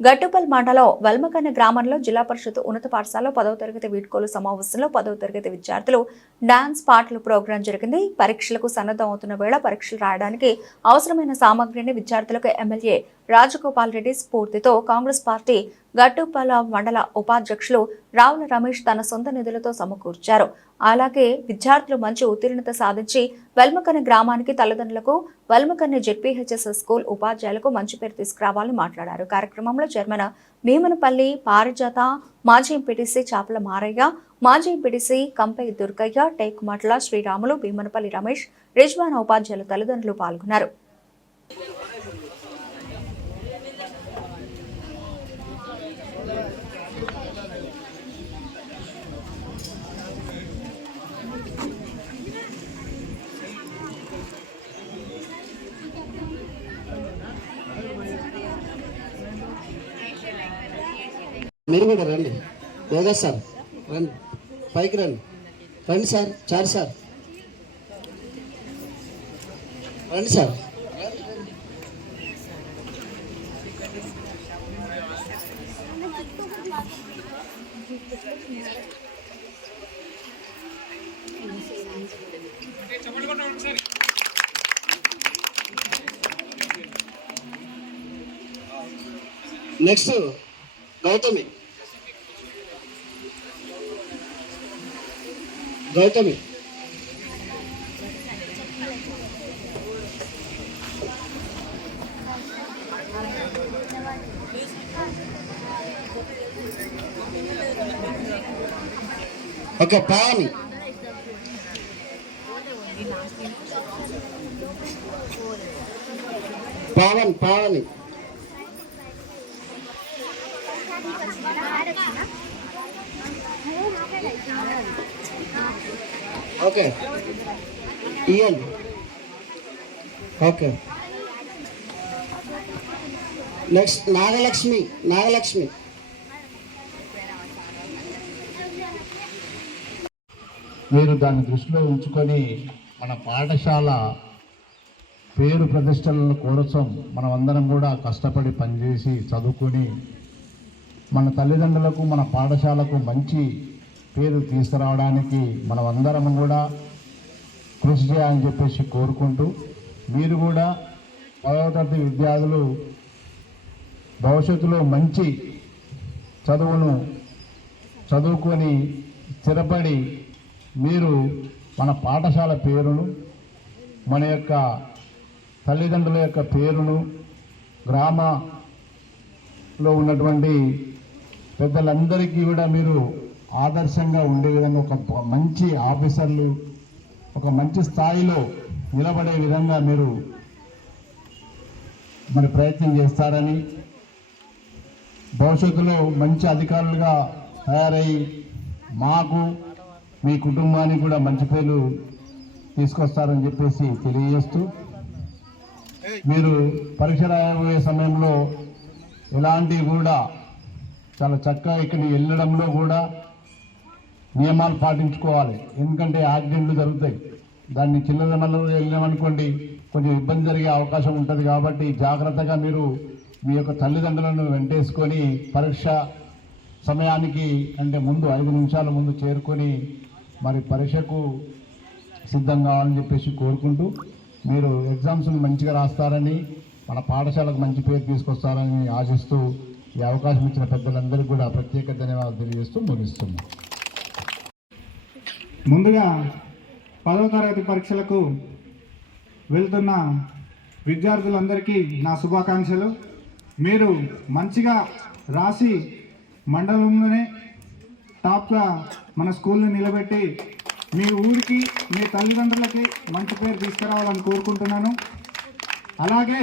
గట్టుపల్ మండలం వల్మకన్న గ్రామంలో జిల్లా పరిషత్ ఉన్నత పాఠశాలలో 10వ తరగతి వీడ్కోలు సమావేశంలో 10వ తరగతి విద్యార్థులు డాన్స్ పాటలు ప్రోగ్రాం జరిగింది. పరీక్షలకు సన్నద్ధం అవుతున్న వేళ పరీక్షలు రాయడానికి అవసరమైన సామగ్రిని విద్యార్థులకు ఎమ్మెల్యే రాజగోపాల్ రెడ్డి స్ఫూర్తితో కాంగ్రెస్ పార్టీ గట్టుపల్ల మండల ఉపాధ్యక్షులు రావుల రమేష్ తన సొంత నిధులతో సమకూర్చారు. అలాగే విద్యార్థులు మంచి ఉత్తీర్ణత సాధించి వెల్మకన్న గ్రామానికి తల్లిదండ్రులకు వెల్మకన్న జెడ్పీహెచ్ఎస్ స్కూల్ ఉపాధ్యాయులకు మంచి పేరు తీసుకురావాలని మాట్లాడారు. కార్యక్రమంలో చైర్మన్ భీమనపల్లి పారిజాత, మాజీ ఎంపీటీసీ చాపల మారయ్య, మాజీ ఎంపీటీసీ కంపై దుర్గయ్య, టేకుమట్ల శ్రీరాములు, భీమనపల్లి రమేష్, రిజ్వానా ఉపాధ్యాయుల తల్లిదండ్రులు పాల్గొన్నారు. మీరు కూడా రండి, యోగా సార్ రండి, పైకి రండి, రండి సార్, చాలు సార్, రండి sir. Next Gautami, Gautami okay, Pavani, Pavani okay, Ian okay. Next Nagalakshmi, మీరు దాన్ని దృష్టిలో ఉంచుకొని మన పాఠశాల పేరు ప్రతిష్టల కోసం మనం అందరం కూడా కష్టపడి పనిచేసి చదువుకొని మన తల్లిదండ్రులకు మన పాఠశాలకు మంచి పేరు తీసుకురావడానికి మనం అందరం కూడా కృషి చేయాలని చెప్పేసి కోరుకుంటూ, మీరు కూడా 10వ తరగతి విద్యార్థులు భవిష్యత్తులో మంచి చదువును చదువుకొని స్థిరపడి మీరు మన పాఠశాల పేరును, మన యొక్క తల్లిదండ్రుల యొక్క పేరును, గ్రామంలో ఉన్నటువంటి పెద్దలందరికీ కూడా మీరు ఆదర్శంగా ఉండే విధంగా ఒక మంచి ఆఫీసర్లు, ఒక మంచి స్థాయిలో నిలబడే విధంగా మీరు మరి ప్రయత్నం చేస్తారని, భవిష్యత్తులో మంచి అధికారులుగా తయారయ్యి మాకు మీ కుటుంబానికి కూడా మంచి పేరు తీసుకొస్తారని చెప్పేసి తెలియజేస్తూ, మీరు పరీక్ష రాయబోయే సమయంలో ఎలాంటివి కూడా చాలా చక్కగా ఇక్కడికి వెళ్ళడంలో కూడా నియమాలు పాటించుకోవాలి. ఎందుకంటే యాక్సిడెంట్లు జరుగుతాయి, దాన్ని చిన్నదనలో వెళ్ళామనుకోండి కొంచెం ఇబ్బంది జరిగే అవకాశం ఉంటుంది. కాబట్టి జాగ్రత్తగా మీరు మీ యొక్క తల్లిదండ్రులను వెంటేసుకొని పరీక్ష సమయానికి అంటే ముందు 5 నిమిషాల ముందు చేరుకొని మరి పరీక్షకు సిద్ధం కావాలని చెప్పేసి కోరుకుంటూ, మీరు ఎగ్జామ్స్ని మంచిగా రాస్తారని, మన పాఠశాలకు మంచి పేరు తీసుకొస్తారని ఆశిస్తూ ఈ అవకాశం ఇచ్చిన పెద్దలందరికీ కూడా ప్రత్యేక ధన్యవాదాలు తెలియజేస్తూ ముగిస్తున్నాం. ముందుగా 10వ తరగతి పరీక్షలకు వెళ్తున్న విద్యార్థులందరికీ నా శుభాకాంక్షలు. మీరు మంచిగా రాసి మండలంలోనే టాప్గా మన స్కూల్ని నిలబెట్టి మీ ఊరికి, మీ తల్లిదండ్రులకి మంచి పేరు తీసుకురావాలని కోరుకుంటున్నాను. అలాగే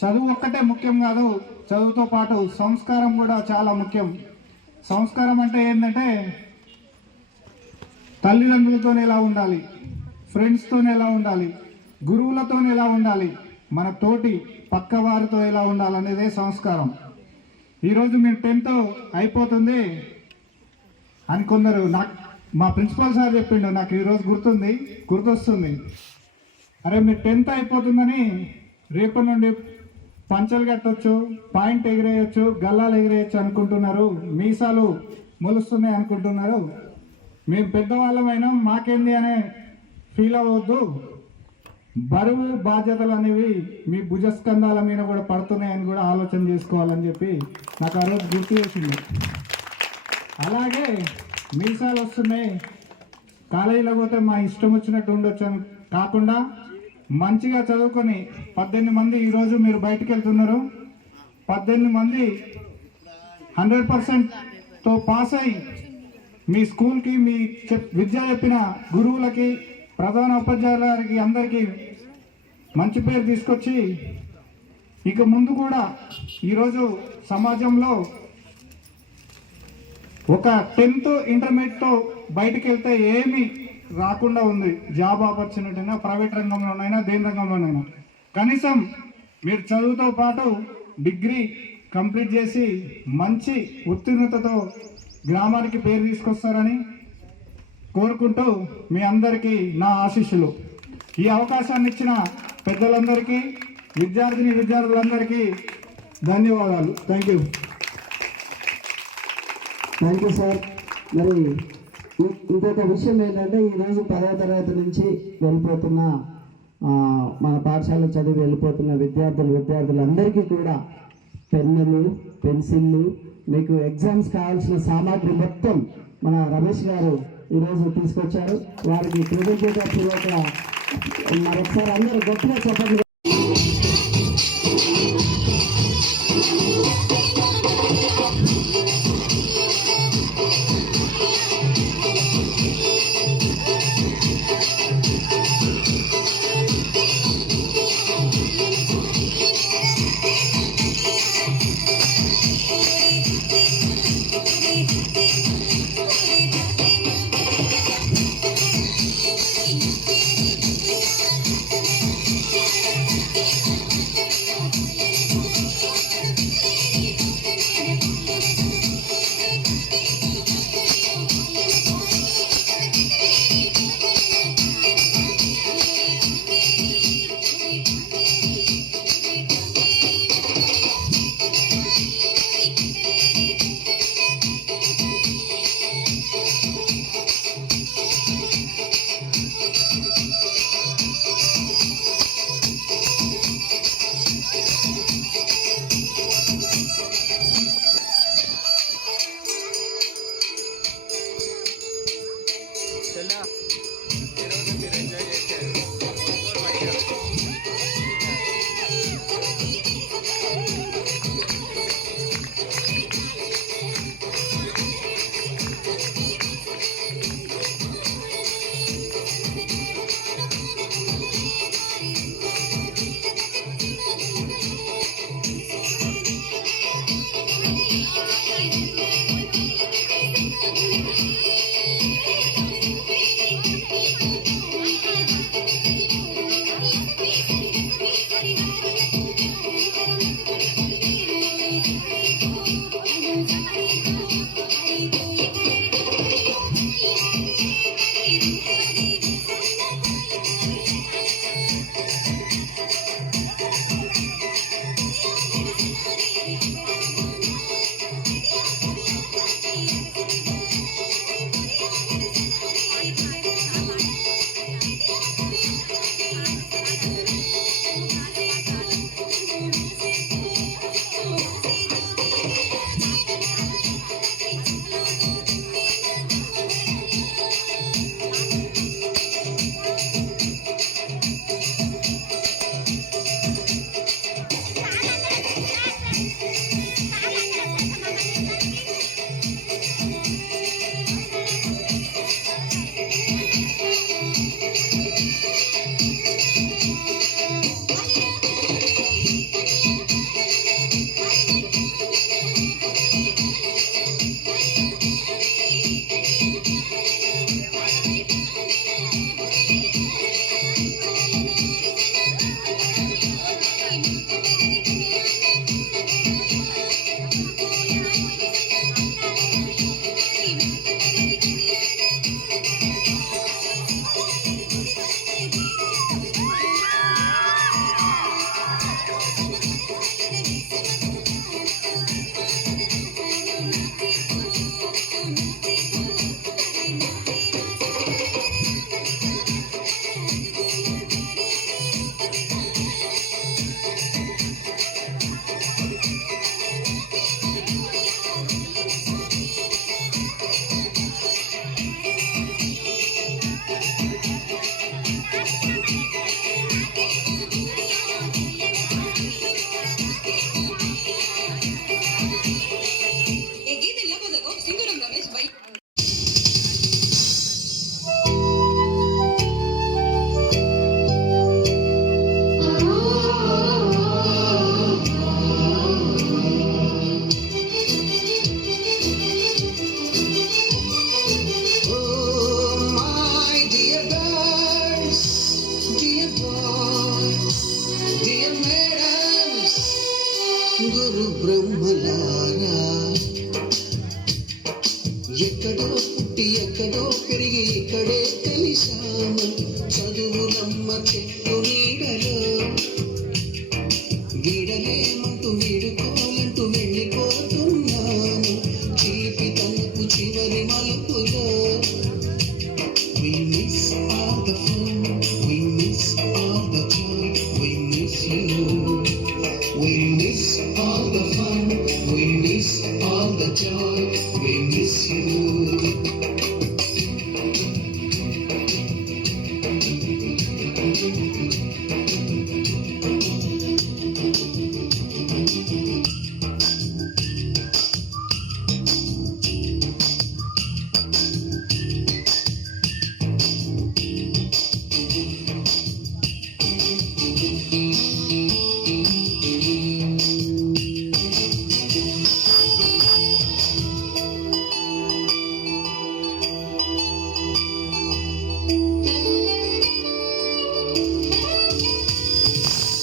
చదువు ఒక్కటే ముఖ్యం కాదు, చదువుతో పాటు సంస్కారం కూడా చాలా ముఖ్యం. సంస్కారం అంటే ఏంటంటే తల్లిదండ్రులతో ఎలా ఉండాలి, ఫ్రెండ్స్తో ఎలా ఉండాలి, గురువులతో ఎలా ఉండాలి, మన తోటి పక్క వారితో ఎలా ఉండాలనేదే సంస్కారం. ఈరోజు మీరు 10th అయిపోతుంది అని కొందరు నాకు మా ప్రిన్సిపల్ సార్ చెప్పిండు, నాకు ఈరోజు గుర్తొస్తుంది. అరే మీరు 10th అయిపోతుందని రేపటి నుండి పంచలు కట్టొచ్చు, పాయింట్ ఎగిరేయచ్చు, గల్లాలు ఎగిరేయచ్చు అనుకుంటున్నారు, మీసాలు మొలుస్తున్నాయి అనుకుంటున్నారు. మేము పెద్దవాళ్ళమైనా మాకేంది అనే ఫీల్ అవ్వద్దు. బరువు బాధ్యతలు అనేవి మీ భుజస్కంధాల మీద కూడా పడుతున్నాయని కూడా ఆలోచన చేసుకోవాలని చెప్పి నాకు ఆ రోజు గుర్తు చేసింది. అలాగే మీసాలు వస్తున్నాయి, కాలేజీలో పోతే మా ఇష్టం వచ్చినట్టు ఉండొచ్చు అని కాకుండా మంచిగా చదువుకొని 18 మంది ఈరోజు మీరు బయటకు వెళ్తున్నారు. 18 మంది 100%తో పాస్ అయ్యి మీ స్కూల్కి మీ విద్య చెప్పిన గురువులకి, ప్రధాన ఉపాధ్యాయులకి అందరికీ మంచి పేరు తీసుకొచ్చి ఇక ముందు కూడా ఈరోజు సమాజంలో ఒక 10th ఇంటర్మీడియట్తో బయటికి వెళ్తే ఏమి రాకుండా ఉంది. జాబ్ ఆపర్చునిటీ అయినా, ప్రైవేట్ రంగంలోనైనా, దేని రంగంలోనైనా కనీసం మీరు చదువుతో పాటు డిగ్రీ కంప్లీట్ చేసి మంచి ఉత్తీర్ణతతో గ్రామానికి పేరు తీసుకొస్తారని కోరుకుంటూ మీ అందరికీ నా ఆశీస్సులు. ఈ అవకాశాన్ని ఇచ్చిన పెద్దలందరికీ, విద్యార్థులందరికీ ధన్యవాదాలు. Thank you. Thank you sir. మరి ఇంకొక విషయం ఏంటంటే, ఈరోజు 10వ తరగతి నుంచి వెళ్ళిపోతున్న మన పాఠశాల చదివి వెళ్ళిపోతున్న విద్యార్థులందరికీ కూడా పెన్నులు, పెన్సిళ్ళు, మీకు ఎగ్జామ్స్ కావాల్సిన సామాగ్రి మొత్తం మన రమేష్ గారు ఈరోజు తీసుకొచ్చారు. వారికి కృతజ్ఞతాపూర్వక మరొకసారి అందరూ గట్టిగా చెప్పండి. పిల్లలారా ఎక్కడో పుట్టి ఎక్కడో పెరిగి ఇక్కడే కలిశాము చదువులమ్మ చెట్టు నీడలో వీడలేమంటూ వీడుకోలంటూ వెళ్ళిపోతున్నాను చిలిపి తనకు చివరి మలుపులో We miss all the fun, we miss all the joy, we miss you. We miss all the fun, we miss all the joy, we miss you.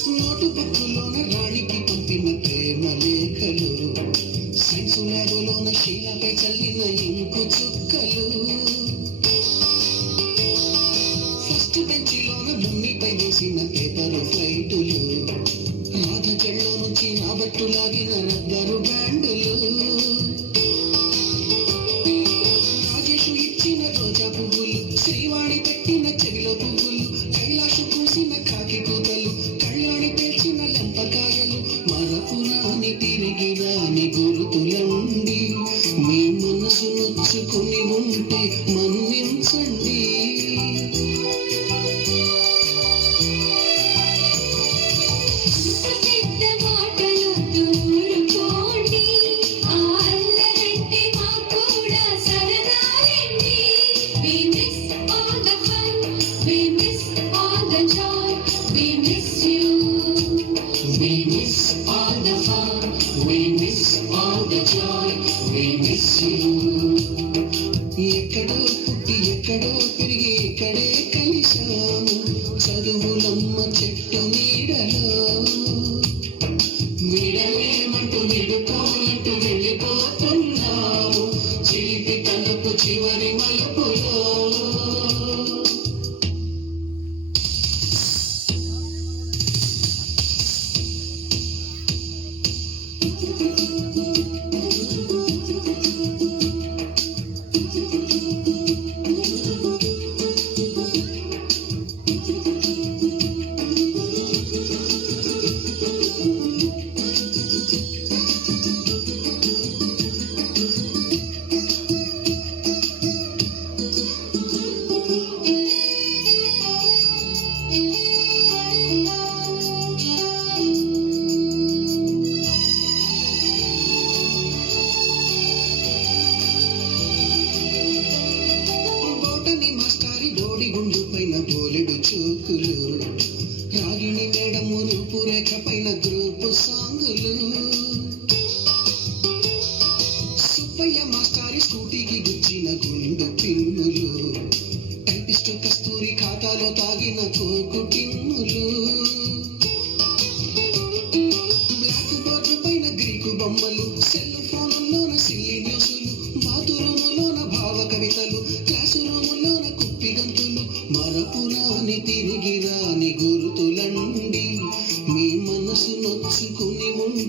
నోటుబుక్కులోన రాణికి పంపిన ప్రేమ లేఖలు సైన్సు ల్యాబులోన శీలపై చల్లిన ఇంకు చుక్కలు ఫస్ట్ బెంచిలోన భూమిపై వేసిన పేపరు ఫ్లైటులు రాధ చెళ్ళ నుంచి నా బట్టు లాగిన రబ్బరు బ్యాండులు రాజేషు ఇచ్చిన రోజా పువ్వులు శ్రీవాణి పెట్టిన చెవిలో పువ్వులు కైలాసు పూసిన కాకి కూతలు కళ్యాణి పేర్చిన లంపకాయలు మరపురాని తిరిగి రాని గురుతులండి మీ మనసు నొచ్చుకుని ఉంటే మన్నించండి We miss all the fun, we miss all the joy, we miss you. ఎక్కడో పుట్టి ఎక్కడో పెరిగి ఇక్కడే కలిశాము చదువులమ్మ చెట్టు నీడలో వీడలేమంటూ విడుకోలంటూ వెళ్ళిపోతున్నాము చిలిపి తనకు చివరి మలుపులో గుండు పైన బోలెడు చూకులు రాగిణి మేడము రూపురేఖ పైన గ్రూపు సాంగులు సుబ్బయ్య మాస్టారి స్కూటీకి గుచ్చిన గుండు పిన్నులు టైపిస్టు కస్తూరి ఖాతాలో తాగిన కోకు టిన్నులు బ్లాక్ బోర్డు పైన గ్రీకు బొమ్మలు